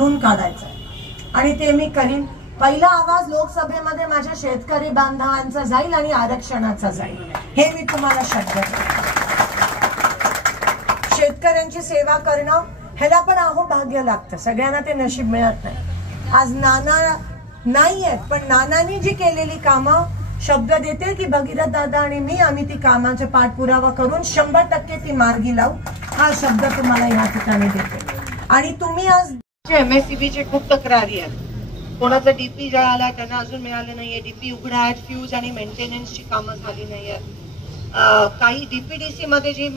भरून काढायचं आणि ते मी करीन. पहिला आवाज लोकसभेमध्ये माझ्या शेतकरी बांधवांचा जाईल आणि आरक्षणाचा जाईल, हे मी तुम्हाला शब्द देतो. शेतकऱ्यांची सेवा करणं ह्याला पण भाग्य लागतं, सगळ्यांना ते नशीब मिळत नाही. आज नाना नाही आहेत, पण नानांनी जी केलेली कामं शब्द देते की भगीरथ दादा आणि मी आम्ही ती कामाचा पाठपुरावा करून 100% ती मार्गी लावू, हा शब्द तुम्हाला या ठिकाणी देते. आणि तुम्ही आज MSCBचे खूप तक्रारी आहेत. कोणाचं डीपी जळाला त्यांना अजून मिळालं नाहीये, डीपी उघडा आहेत, फ्यूज आणि मेंटेनन्सची कामं झाली नाहीयेत. काही DPDC मध्ये जी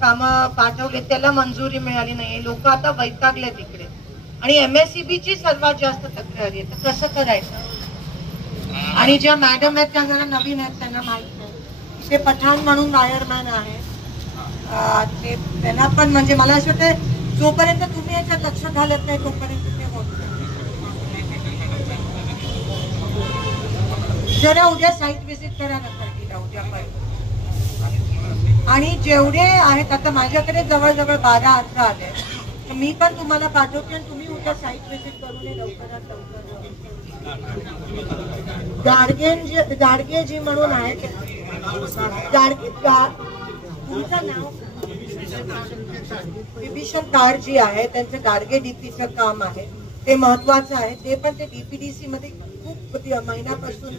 कामं पाठवले त्याला मंजुरी मिळाली नाहीये. लोक आता वैतागले तिकडे आणि MSCBची सर्वात जास्त तक्रारी आहे. तर कसं करायचं? आणि ज्या मॅडम आहेत त्या जरा नवीन आहेत, त्यांना माहित नाही. ते पठाण म्हणून वायरमॅन आहे, ते त्यांना पण म्हणजे मला असं वाटतं जोपर्यंत तुम्ही याच्यात लक्ष घालत नाही तोपर्यंत ते होत नाही. जरा उद्या साईट व्हिजिट करा ना उद्यापर्यंत. आणि जेवढे आहेत आता माझ्याकडे जवळजवळ 12-18 आले, तर मी पण तुम्हाला पाठवते आणि तुम्ही उद्या साईट व्हिजिट करून लवकरात लवकर. गाडगे जी म्हणून आहे, तुमचं नाव विभीषण कारजी आहे, त्यांचं गाडगे डीपीचं काम आहे, ते महत्वाचं आहे. ते पण ते DPDC मध्ये खूप महिन्यापासून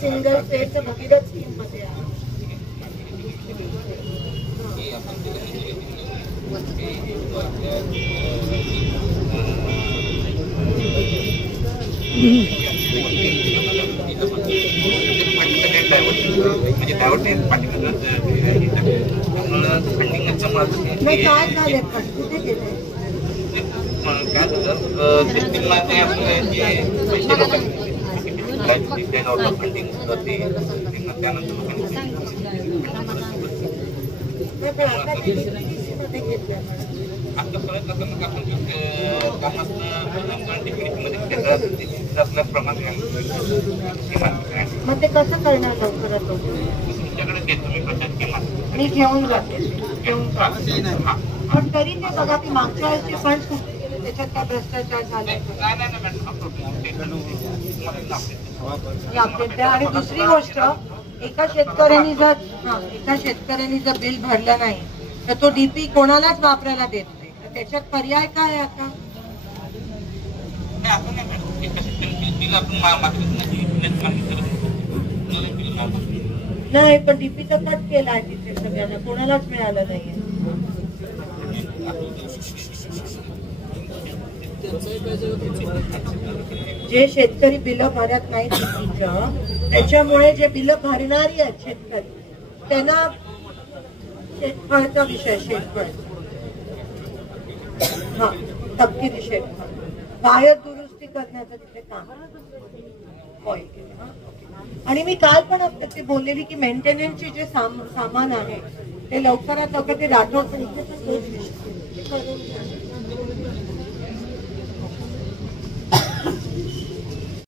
सिंगल फेज भगीरथ स्कीम मध्ये आहे. नाही काय झाले, कुठे गेले? मग ते कसं करणार लवकरात मी घेऊन जाते, पण तरी ते बघा की मागच्या वेळेचे फंड कुठे गेले, त्याच्यात काय भ्रष्टाचार झाला. आणि दुसरी गोष्ट, एका शेतकऱ्यांनी जर बिल भरलं नाही तर तो डीपी कोणालाच वापरायला देत नाही, तर त्याच्यात पर्याय काय आता? नाही, पण डीपीचा कट केला आहे तिथे सगळ्यांना, कोणालाच मिळालं नाहीये. जे शेतकरी बिल भरत नाही डीपीचं, त्याच्यामुळे जे बिल भरणारी आहेत शेतकरी त्यांना शेतफळचा विषय, शेतफळ तपकिरी शेतफळ वायर दुरुस्ती करण्याचं तिथे काम होय. आणि मी काल पण ते बोललेली की मेंटेनन्सचे जे सामान आहे ते लवकरात लवकर ते राठोड पण इथे पण